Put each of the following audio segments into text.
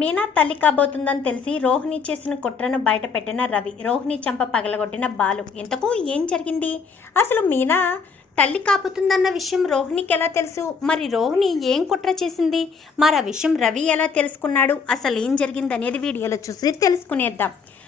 మీనా తల్లి కాబోతుందని తెలిసి రోహిణి చేసిన కుట్రను బయటపెట్టిన రవి. రోహిణి చంప పగలగొట్టిన బాలు. ఇంతకు ఏం జరిగింది? అసలు మీనా తల్లి కాబోతుందన్న విషయం రోహిణికి ఎలా తెలుసు? మరి రోహిణి ఏం కుట్ర చేసింది? మరి ఆ విషయం రవి ఎలా తెలుసుకున్నాడు? అసలు ఏం జరిగింది అనేది వీడియోలో చూసి తెలుసుకునేద్దాం.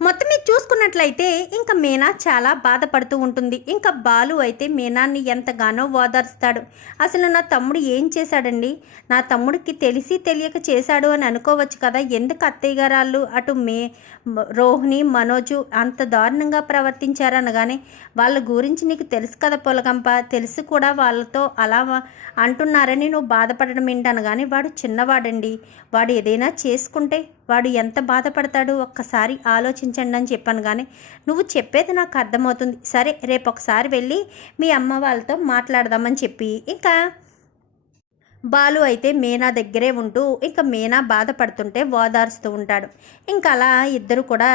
మొత్తం మీద చూసుకున్నట్లయితే ఇంకా మీనా చాలా బాధపడుతూ ఉంటుంది. ఇంకా బాలు అయితే మీనాన్ని ఎంతగానో ఓదార్స్తాడు. అసలు నా తమ్ముడు ఏం చేశాడండి? నా తమ్ముడికి తెలిసి తెలియక చేశాడు అని అనుకోవచ్చు కదా? ఎందుకు అత్తయ్య గారాళ్ళు అటు మే రోహిణి మనోజు అంత దారుణంగా ప్రవర్తించారనగానే వాళ్ళ గురించి నీకు తెలుసు కదా పొలగంప? తెలిసి కూడా వాళ్ళతో అలా అంటున్నారని నువ్వు బాధపడడం ఏంటనగానే వాడు చిన్నవాడండి. వాడు ఏదైనా చేసుకుంటే వాడు ఎంత బాధపడతాడు ఒక్కసారి ఆలోచించండి అని చెప్పాను కానీ నువ్వు చెప్పేది నాకు అర్థమవుతుంది. సరే రేపు ఒకసారి వెళ్ళి మీ అమ్మ వాళ్ళతో మాట్లాడదామని చెప్పి. ఇంకా బాలు అయితే మీనా దగ్గరే ఉంటూ ఇంకా మీనా బాధపడుతుంటే ఓదారుస్తూ ఉంటాడు. ఇంకా అలా ఇద్దరు కూడా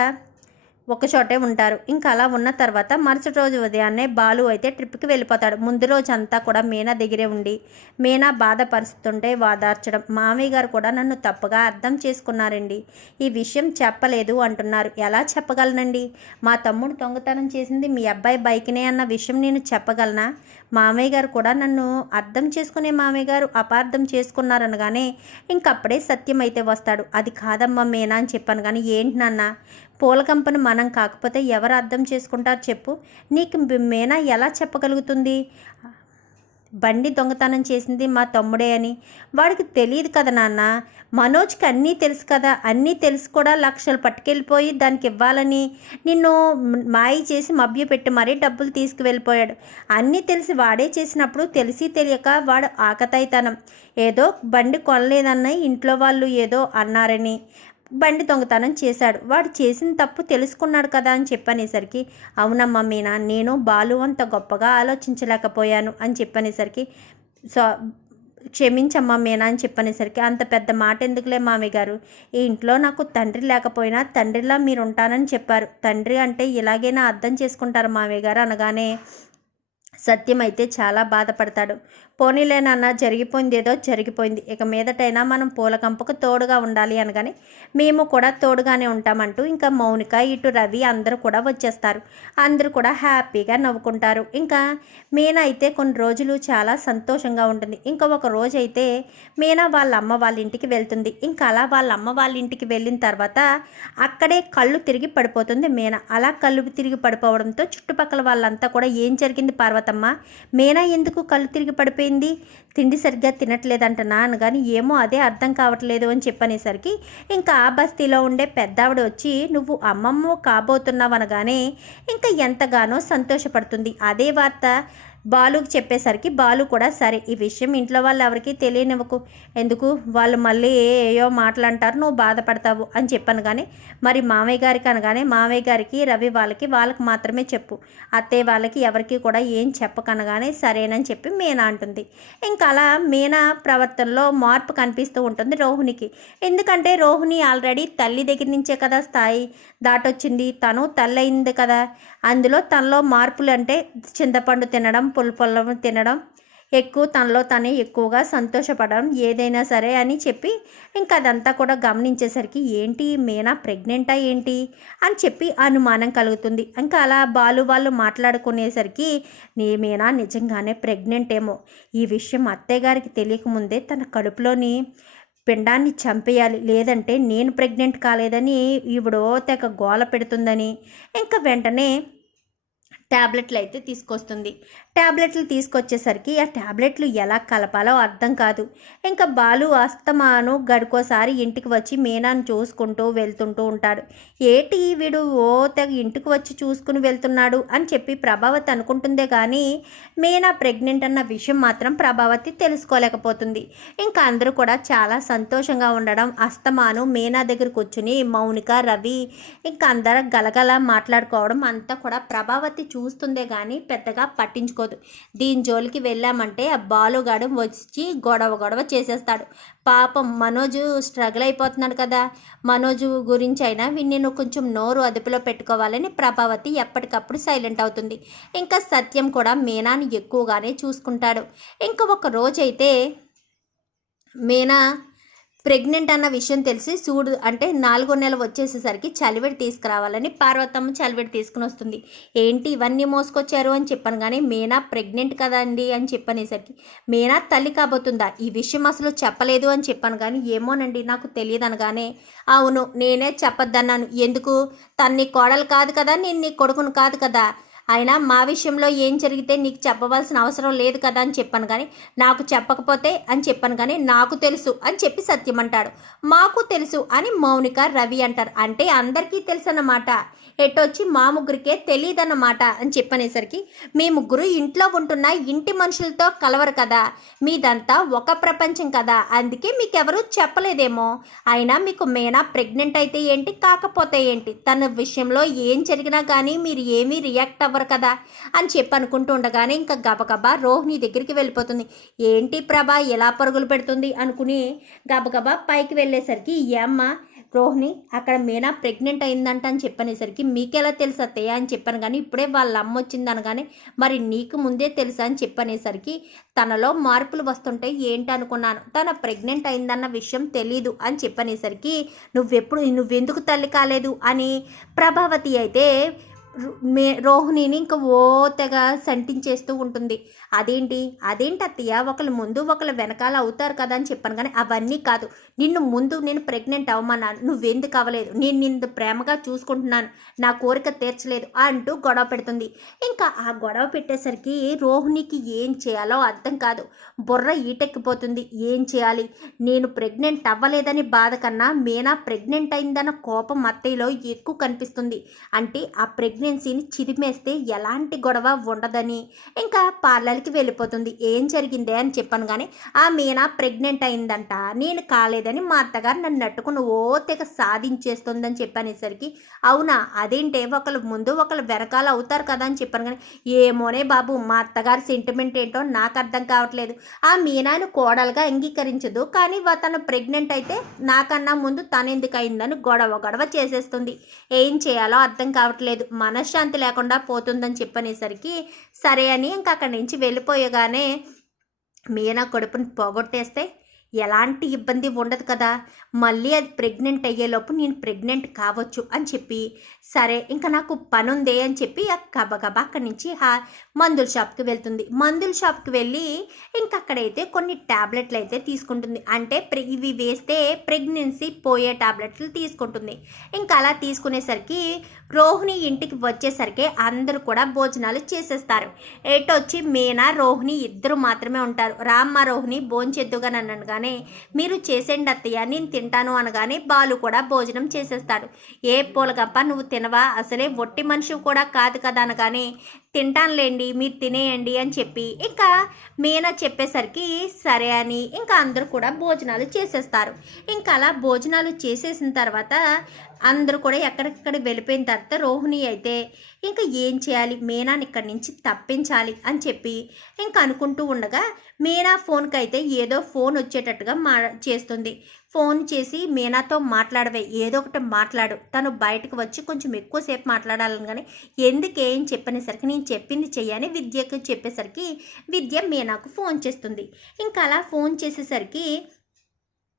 ఒక చోటే ఉంటారు. ఇంకా అలా ఉన్న తర్వాత మరుసటి రోజు ఉదయాన్నే బాలు అయితే ట్రిప్కి వెళ్ళిపోతాడు. ముందు రోజు అంతా కూడా మీనా దగ్గరే ఉండి మీనా బాధపరుస్తుంటే వాదార్చడం. మామయ్య గారు కూడా నన్ను తప్పుగా అర్థం చేసుకున్నారండి. ఈ విషయం చెప్పలేదు అంటున్నారు. ఎలా చెప్పగలనండి? మా తమ్ముడు దొంగతనం చేసింది మీ అబ్బాయి బైక్నే అన్న విషయం నేను చెప్పగలనా? మామయ్య గారు కూడా నన్ను అర్థం చేసుకునే మామయ్య గారు అపార్థం చేసుకున్నారనగానే ఇంకప్పుడే సత్యం అయితే వస్తాడు. అది కాదమ్మా మీనా అని చెప్పాను కానీ ఏంటి నాన్న? పూల మనం కాకపోతే ఎవరు అర్థం చేసుకుంటారు చెప్పు. నీకు మీనా ఎలా చెప్పగలుగుతుంది? బండి దొంగతనం చేసింది మా తమ్ముడే అని. వాడికి తెలియదు కదా నాన్న. మనోజ్కి అన్నీ తెలుసు కదా. అన్నీ తెలుసు కూడా లక్షలు పట్టుకెళ్ళిపోయి దానికి ఇవ్వాలని. నిన్ను మాయ చేసి మభ్యపెట్టి మరీ డబ్బులు తీసుకువెళ్ళిపోయాడు. అన్నీ తెలిసి వాడే చేసినప్పుడు తెలిసి తెలియక వాడు ఆకతాయితనం. ఏదో బండి కొనలేదన్న ఇంట్లో వాళ్ళు ఏదో అన్నారని. బండి దొంగతనం చేశాడు. వాడు చేసిన తప్పు తెలుసుకున్నాడు కదా అని చెప్పనేసరికి అవునమ్మా మీనా నేను బాలు అంత గొప్పగా ఆలోచించలేకపోయాను అని చెప్పనేసరికి సో క్షమించమ్మా మీనా అని చెప్పనేసరికి అంత పెద్ద మాట ఎందుకులే మామయ్య గారు ఈ ఇంట్లో నాకు తండ్రి లేకపోయినా తండ్రిలా మీరు ఉంటానని చెప్పారు. తండ్రి అంటే ఇలాగైనా అర్థం చేసుకుంటారు మామయ్య గారు అనగానే సత్యం అయితే చాలా బాధపడతాడు. పోనీలే జరిగిపోయిందేదో జరిగిపోయింది ఏదో జరిగిపోయింది. ఇక మీదటైనా మనం పూల కంపకు తోడుగా ఉండాలి అనగానే మేము కూడా తోడుగానే ఉంటామంటూ ఇంకా మౌనిక ఇటు రవి అందరూ కూడా వచ్చేస్తారు. అందరూ కూడా హ్యాపీగా నవ్వుకుంటారు. ఇంకా మీనా అయితే కొన్ని రోజులు చాలా సంతోషంగా ఉంటుంది. ఇంకా ఒక రోజు అయితే మీనా వాళ్ళ అమ్మ వాళ్ళ ఇంటికి వెళ్తుంది. ఇంకా అలా వాళ్ళ అమ్మ వాళ్ళ ఇంటికి వెళ్ళిన తర్వాత అక్కడే కళ్ళు తిరిగి పడిపోతుంది మీనా. అలా కళ్ళు తిరిగి పడిపోవడంతో చుట్టుపక్కల వాళ్ళంతా కూడా ఏం జరిగింది పార్వతమ్మ? మీనా ఎందుకు కళ్ళు తిరిగి పడిపోయింది? తిండి సరిగ్గా తినట్లేదంట నాన్న. కానీ ఏమో అదే అర్థం కావట్లేదు అని చెప్పనేసరికి ఇంకా ఆ బస్తీలో ఉండే పెద్దావిడ వచ్చి నువ్వు అమ్మమ్మ కాబోతున్నావు అనగానే ఇంకా ఎంతగానో సంతోషపడుతుంది. అదే వార్త బాలుకి చెప్పేసరికి బాలు కూడా సరే ఈ విషయం ఇంట్లో వాళ్ళు ఎవరికి తెలియనివ్వకు. ఎందుకు? వాళ్ళు మళ్ళీ ఏయో మాటలంటారు నువ్వు బాధపడతావు అని చెప్పాను కానీ మరి మామయ్య గారికి అనగానే మామయ్య గారికి రవి వాళ్ళకి వాళ్ళకి మాత్రమే చెప్పు. అత్తయ్య వాళ్ళకి ఎవరికి కూడా ఏం చెప్పకనగానే సరేనని చెప్పి మీనా అంటుంది. ఇంకా అలా మీనా ప్రవర్తనలో మార్పు కనిపిస్తూ ఉంటుంది రోహిణికి. ఎందుకంటే రోహిణి ఆల్రెడీ తల్లి దగ్గర నుంచే కదా స్థాయి దాటొచ్చింది. తను తల్లయింది కదా. అందులో తనలో మార్పులు అంటే చింతపండు తినడం పుల్పొల్లం తినడం. ఎక్కువ తనలో తనే ఎక్కువగా సంతోషపడడం ఏదైనా సరే అని చెప్పి ఇంకా అదంతా కూడా గమనించేసరికి ఏంటి మీనా ప్రెగ్నెంటా ఏంటి? అని చెప్పి అనుమానం కలుగుతుంది. ఇంకా అలా బాలు వాళ్ళు మాట్లాడుకునేసరికి నీ మీనా నిజంగానే ప్రెగ్నెంట్ ఏమో ఈ విషయం అత్తయ్య గారికి తెలియకముందే తన కడుపులోని పిండాన్ని చంపేయాలి. లేదంటే నేను ప్రెగ్నెంట్ కాలేదని ఈవిడో తెగ గోల పెడుతుందని ఇంకా వెంటనే ట్యాబ్లెట్లు అయితే తీసుకొస్తుంది. ట్యాబ్లెట్లు తీసుకొచ్చేసరికి ఆ ట్యాబ్లెట్లు ఎలా కలపాలో అర్థం కాదు. ఇంకా బాలు అస్తమాను గడుకోసారి ఇంటికి వచ్చి మీనాను చూసుకుంటూ వెళ్తుంటూ ఉంటాడు. ఏటి వీడు ఓ తెగ ఇంటికి వచ్చి చూసుకుని వెళ్తున్నాడు అని చెప్పి ప్రభావతి అనుకుంటుందే కానీ మీనా ప్రెగ్నెంట్ అన్న విషయం మాత్రం ప్రభావతి తెలుసుకోలేకపోతుంది. ఇంకా అందరూ కూడా చాలా సంతోషంగా ఉండడం అస్తమాను మీనా దగ్గర కూర్చుని మౌనిక రవి ఇంకా అందరూ గలగల మాట్లాడుకోవడం అంతా కూడా ప్రభావతి చూస్తుందే కానీ పెద్దగా పట్టించుకో పట్టించుకోదు దీని జోలికి వెళ్ళామంటే ఆ బాలుగాడు వచ్చి గొడవ గొడవ చేసేస్తాడు. పాపం మనోజు స్ట్రగుల్ అయిపోతున్నాడు కదా. మనోజు గురించి అయినా నేను కొంచెం నోరు అదుపులో పెట్టుకోవాలని ప్రభావతి ఎప్పటికప్పుడు సైలెంట్ అవుతుంది. ఇంకా సత్యం కూడా మీనాని ఎక్కువగానే చూసుకుంటాడు. ఇంకా ఒక రోజైతే మీనా ప్రెగ్నెంట్ అన్న విషయం తెలిసి సూడు అంటే నాలుగో నెల వచ్చేసేసరికి చలివిడి తీసుకురావాలని పార్వతమ్మ చలివిడి తీసుకుని వస్తుంది. ఏంటి ఇవన్నీ మోసుకొచ్చారు అని చెప్పాను కానీ మీనా ప్రెగ్నెంట్ కదండి అని చెప్పనేసరికి మీనా తల్లి కాబోతుందా? ఈ విషయం అసలు చెప్పలేదు అని చెప్పాను కానీ ఏమోనండి నాకు తెలియదు అనగానే అవును నేనే చెప్పొద్దన్నాను. ఎందుకు? తన్ని కోడలు కాదు కదా నేను నీ కొడుకును కాదు కదా. అయినా మా విషయంలో ఏం జరిగితే నీకు చెప్పవలసిన అవసరం లేదు కదా అని చెప్పాను కానీ నాకు చెప్పకపోతే అని చెప్పాను కానీ నాకు తెలుసు అని చెప్పి సత్యం అంటాడు. మాకు తెలుసు అని మౌనిక రవి అంటారు. అంటే అందరికీ తెలుసు అన్నమాట ఎటొచ్చి మా ముగ్గురికే తెలియదన్నమాట అని చెప్పనేసరికి మీ ముగ్గురు ఇంట్లో ఉంటున్న ఇంటి మనుషులతో కలవరు కదా. మీదంతా ఒక ప్రపంచం కదా. అందుకే మీకెవరూ చెప్పలేదేమో. అయినా మీకు మేనా ప్రెగ్నెంట్ అయితే ఏంటి కాకపోతే ఏంటి? తన విషయంలో ఏం జరిగినా కానీ మీరు ఏమీ రియాక్ట్ అవ్వరు కదా? అని చెప్పి అనుకుంటూ ఉండగానే ఇంకా గబగబా రోహిణి దగ్గరికి వెళ్ళిపోతుంది. ఏంటి ప్రభా ఎలా పరుగులు పెడుతుంది? అనుకుని గబగబా పైకి వెళ్ళేసరికి ఈ అమ్మ రోహిణి అక్కడ మీనా ప్రెగ్నెంట్ అయిందంట అని చెప్పనేసరికి మీకెలా తెలుసు అత్తయ్య? అని చెప్పాను కానీ ఇప్పుడే వాళ్ళ అమ్మ వచ్చింది అనగానే మరి నీకు ముందే తెలుసా? అని చెప్పనేసరికి తనలో మార్పులు వస్తుంటే ఏంటి అనుకున్నాను. తన ప్రెగ్నెంట్ అయిందన్న విషయం తెలీదు అని చెప్పనేసరికి నువ్వెప్పుడు నువ్వెందుకు తల్లి కాలేదు? అని ప్రభావతి అయితే మే రోహిణిని ఇంకా ఓతగా సంటించేస్తూ ఉంటుంది. అదేంటి? అదేంటి అత్తయ్య? ఒకళ్ళు ముందు ఒకళ్ళు వెనకాల అవుతారు కదా అని చెప్పాను కానీ అవన్నీ కాదు. నిన్ను ముందు నేను ప్రెగ్నెంట్ అవ్వమన్నాను. నువ్వెందుకు అవ్వలేదు? నేను నిన్ను ప్రేమగా చూసుకుంటున్నాను. నా కోరిక తీర్చలేదు అంటూ గొడవ పెడుతుంది. ఇంకా ఆ గొడవ పెట్టేసరికి రోహిణికి ఏం చేయాలో అర్థం కాదు. బుర్ర ఈటెక్కిపోతుంది. ఏం చేయాలి? నేను ప్రెగ్నెంట్ అవ్వలేదని బాధ కన్నా మీనా ప్రెగ్నెంట్ అయిందన్న కోపం అత్తయ్యలో ఎక్కువ కనిపిస్తుంది. అంటే ఆ ప్రెగ్నెన్సీని చిదిమేస్తే ఎలాంటి గొడవ ఉండదని. ఇంకా పార్లర్కి వెళ్ళిపోతుంది. ఏం జరిగిందే అని చెప్పాను కానీ ఆ మీనా ప్రెగ్నెంట్ అయిందంట. నేను కాలేదని మా అత్తగారు నన్ను నట్టుకుని ఓ తెగ సాధించేస్తుందని చెప్పనేసరికి అవునా? అదేంటే? ఒకళ్ళు ముందు ఒకళ్ళు వెనకాల అవుతారు కదా అని చెప్పాను కానీ ఏమోనే బాబు మా అత్తగారి సెంటిమెంట్ ఏంటో నాకు అర్థం కావట్లేదు. ఆ మీనాను కోడలుగా అంగీకరించదు. కానీ తను ప్రెగ్నెంట్ అయితే నాకన్నా ముందు తనెందుకు ఎందుకు అయిందని గొడవ గొడవ చేసేస్తుంది. ఏం చేయాలో అర్థం కావట్లేదు. మనశ్శాంతి లేకుండా పోతుందని చెప్పనేసరికి సరే అని ఇంకా అక్కడి నుంచి వెళ్ళిపోయగానే మీనా కడుపుని పోగొట్టేస్తే ఎలాంటి ఇబ్బంది ఉండదు కదా. మళ్ళీ అది ప్రెగ్నెంట్ అయ్యేలోపు నేను ప్రెగ్నెంట్ కావచ్చు అని చెప్పి సరే ఇంకా నాకు పని ఉంది అని చెప్పి ఆ గబగబా అక్కడి నుంచి హా మందుల షాప్కి వెళ్తుంది. మందుల షాప్కి వెళ్ళి ఇంకా అక్కడైతే కొన్ని ట్యాబ్లెట్లు అయితే తీసుకుంటుంది. అంటే ఇవి వేస్తే ప్రెగ్నెన్సీ పోయే ట్యాబ్లెట్లు తీసుకుంటుంది. ఇంకా అలా తీసుకునేసరికి రోహిణి ఇంటికి వచ్చేసరికి అందరూ కూడా భోజనాలు చేసేస్తారు. ఏటొచ్చి మీనా రోహిణి ఇద్దరు మాత్రమే ఉంటారు. రామ్మ రోహిణి భోంచెద్దుగా నన్ను అనగానే మీరు చేసేయండి అత్తయ్య నేను తింటాను అనగానే బాలు కూడా భోజనం చేసేస్తాడు. ఏ పూలగంప నువ్వు తినవా? అసలే ఒట్టి మనిషి కూడా కాదు కదా అనగానే తింటానులేండి మీరు తినేయండి అని చెప్పి ఇంకా మీనా చెప్పేసరికి సరే అని ఇంకా అందరూ కూడా భోజనాలు చేసేస్తారు. ఇంకా అలా భోజనాలు చేసేసిన తర్వాత అందరూ కూడా ఎక్కడికక్కడ వెళ్ళిపోయిన తర్వాత రోహిణి అయితే ఇంకా ఏం చేయాలి మీనాని ఇక్కడి నుంచి తప్పించాలి అని చెప్పి ఇంకా అనుకుంటూ ఉండగా మీనా ఫోన్కి అయితే ఏదో ఫోన్ వచ్చేటట్టుగా మా చేస్తుంది. ఫోన్ చేసి మీనాతో మాట్లాడవే ఏదో ఒకటి మాట్లాడు. తను బయటకు వచ్చి కొంచెం ఎక్కువసేపు మాట్లాడాలని కానీ ఎందుకేం చెప్పనేసరికి నేను చెప్పింది చెయ్యని విద్యకు చెప్పేసరికి విద్య మీనాకు ఫోన్ చేస్తుంది. ఇంకా అలా ఫోన్ చేసేసరికి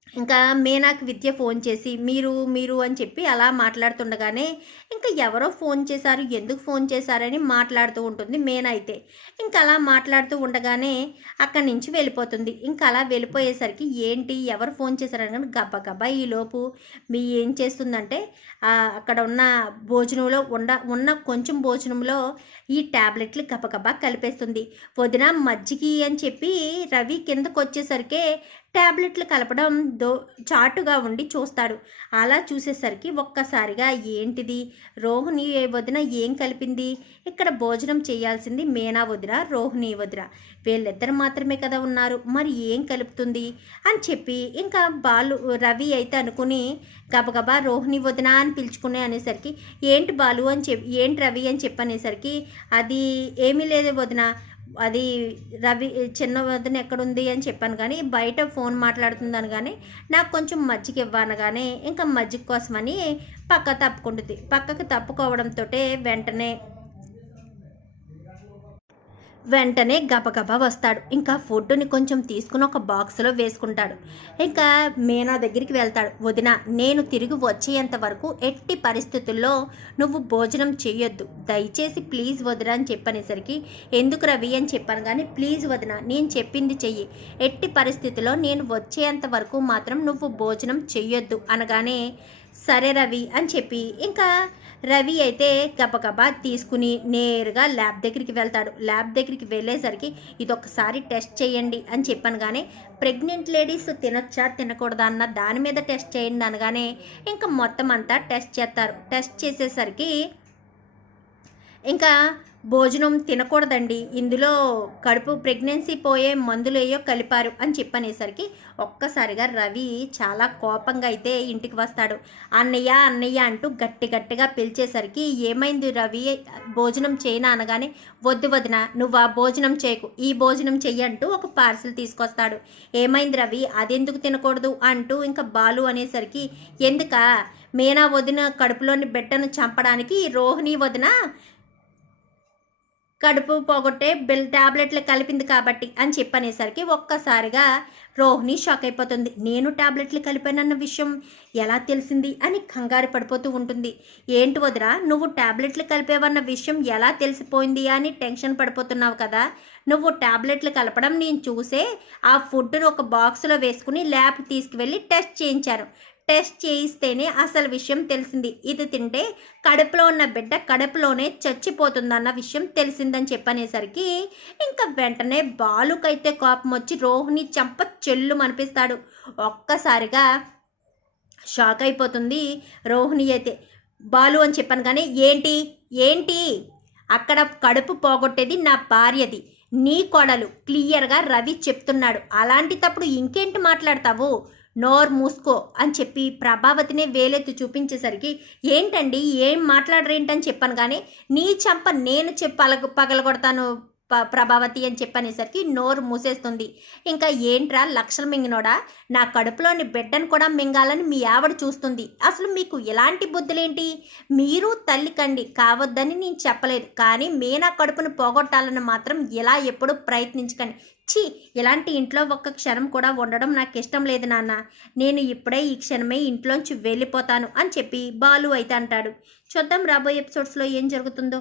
ఇంకా మీనాకి విద్య ఫోన్ చేసి మీరు మీరు అని చెప్పి అలా మాట్లాడుతుండగానే ఇంకా ఎవరో ఫోన్ చేశారు ఎందుకు ఫోన్ చేశారని మాట్లాడుతూ ఉంటుంది మేన అయితే. ఇంకా అలా మాట్లాడుతూ ఉండగానే అక్కడి నుంచి వెళ్ళిపోతుంది. ఇంకా అలా వెళ్ళిపోయేసరికి ఏంటి ఎవరు ఫోన్ చేశారని గబ్బ గబ్బా ఈలోపు మీ ఏం చేస్తుందంటే అక్కడ ఉన్న భోజనంలో ఉండ ఉన్న కొంచెం భోజనంలో ఈ ట్యాబ్లెట్లు గబగబా కలిపేస్తుంది. వదిన మజ్జిగి అని చెప్పి రవి కిందకు వచ్చేసరికి ట్యాబ్లెట్లు కలపడం దో చాటుగా ఉండి చూస్తాడు. అలా చూసేసరికి ఒక్కసారిగా ఏంటిది? రోహిణి వదిన ఏం కలిపింది? ఇక్కడ భోజనం చేయాల్సింది మేనా వదిన రోహిణి వదిన. వీళ్ళిద్దరు మాత్రమే కదా ఉన్నారు. మరి ఏం కలుపుతుంది? అని చెప్పి ఇంకా బాలు రవి అయితే అనుకుని గబగబా రోహిణి వదిన అని పిలుచుకునే అనేసరికి ఏంటి బాలు? అని చెప్పి ఏంటి రవి? అని చెప్పనేసరికి అది ఏమీ లేదు వదిన. అది రవి చిన్న వదిన ఎక్కడుంది అని చెప్పాను కానీ బయట ఫోన్ మాట్లాడుతుందని కానీ నాకు కొంచెం మజ్జిగ ఇవ్వను కానీ ఇంకా మజ్జిగ కోసమని పక్క తప్పుకుంటుంది. పక్కకు తప్పుకోవడంతో వెంటనే వెంటనే గబగబా వస్తాడు. ఇంకా ఫుడ్ని కొంచెం తీసుకుని ఒక బాక్స్లో వేసుకుంటాడు. ఇంకా మీనా దగ్గరికి వెళ్తాడు. వదిన నేను తిరిగి వచ్చేంత వరకు ఎట్టి పరిస్థితుల్లో నువ్వు భోజనం చేయొద్దు దయచేసి ప్లీజ్ వదిన అని చెప్పనేసరికి ఎందుకు రవి అని చెప్పాను కానీ ప్లీజ్ వదిన నేను చెప్పింది చెయ్యి. ఎట్టి పరిస్థితుల్లో నేను వచ్చేంత వరకు మాత్రం నువ్వు భోజనం చెయ్యొద్దు అనగానే సరే రవి అని చెప్పి ఇంకా రవి అయితే గబగబా తీసుకుని నేరుగా ల్యాబ్ దగ్గరికి వెళ్తాడు. ల్యాబ్ దగ్గరికి వెళ్ళేసరికి ఇది ఒకసారి టెస్ట్ చేయండి అని చెప్పాను కానీ ప్రెగ్నెంట్ లేడీస్ తినొచ్చా తినకూడదా అన్న దాని మీద టెస్ట్ చేయండి అనగానే ఇంకా మొత్తం అంతా టెస్ట్ చేస్తారు టెస్ట్ చేసేసరికి ఇంకా భోజనం తినకూడదండి. ఇందులో కడుపు ప్రెగ్నెన్సీ పోయే మందులు ఏయో కలిపారు అని చెప్పనేసరికి ఒక్కసారిగా రవి చాలా కోపంగా అయితే ఇంటికి వస్తాడు. అన్నయ్య అన్నయ్య అంటూ గట్టి గట్టిగా పిలిచేసరికి ఏమైంది రవి? భోజనం చేయనా అనగానే వద్దు వదిన నువ్వు ఆ భోజనం చేయకు. ఈ భోజనం చెయ్యి అంటూ ఒక పార్సిల్ తీసుకొస్తాడు. ఏమైంది రవి? అదెందుకు తినకూడదు? అంటూ ఇంకా బాలు అనేసరికి ఎందుక? మీనా వదిన కడుపులోని బిడ్డను చంపడానికి రోహిణి వదిన? కడుపు పోగొట్టే బిల్ ట్యాబ్లెట్లు కలిపింది కాబట్టి అని చెప్పనేసరికి ఒక్కసారిగా రోహిణి షాక్ అయిపోతుంది. నేను ట్యాబ్లెట్లు కలిపానన్న విషయం ఎలా తెలిసింది అని కంగారు పడిపోతూ ఉంటుంది. ఏంటి వదిరా నువ్వు ట్యాబ్లెట్లు కలిపేవన్న విషయం ఎలా తెలిసిపోయింది అని టెన్షన్ పడిపోతున్నావు కదా? నువ్వు ట్యాబ్లెట్లు కలపడం నేను చూసే ఆ ఫుడ్ను ఒక బాక్స్లో వేసుకుని ల్యాబ్ తీసుకువెళ్ళి టెస్ట్ చేయించాను. టెస్ట్ చేయిస్తేనే అసలు విషయం తెలిసింది. ఇది తింటే కడుపులో ఉన్న బిడ్డ కడుపులోనే చచ్చిపోతుందన్న విషయం తెలిసిందని చెప్పనేసరికి ఇంకా వెంటనే బాలుకైతే కోపం వచ్చి రోహిణి చంప చెల్లు అనిపిస్తాడు ఒక్కసారిగా షాక్ అయిపోతుంది రోహిణి అయితే. బాలు అని చెప్పాను కానీ ఏంటి? ఏంటి? అక్కడ కడుపు పోగొట్టేది నా భార్యది. నీ కొడలు. క్లియర్గా రవి చెప్తున్నాడు. అలాంటి తప్పుడు ఇంకేంటి మాట్లాడతావు? నోర్ మూసుకో అని చెప్పి ప్రభావతినే వేలెత్తి చూపించేసరికి ఏంటండి? ఏం మాట్లాడరేంటని చెప్పాను కానీ నీ చంప నేను చెప్పి పగలగొడతాను. ప్రభావతి అని చెప్పనేసరికి నోరు మూసేస్తుంది. ఇంకా ఏంట్రా లక్షలు మింగినోడా? నా కడుపులోని బిడ్డను కూడా మింగాలని మీ ఆవిడ చూస్తుంది. అసలు మీకు ఎలాంటి బుద్ధులేంటి? మీరు తల్లి కండి కావద్దని నేను చెప్పలేదు. కానీ మీనా కడుపును పోగొట్టాలని మాత్రం ఇలా ఎప్పుడు ప్రయత్నించకండి. ఛీ! ఇలాంటి ఇంట్లో ఒక్క క్షణం కూడా ఉండడం నాకు ఇష్టం లేదు నాన్న. నేను ఇప్పుడే ఈ క్షణమే ఇంట్లోంచి వెళ్ళిపోతాను అని చెప్పి బాలు అయితే అంటాడు. చూద్దాం రాబోయే ఎపిసోడ్స్లో ఏం జరుగుతుందో.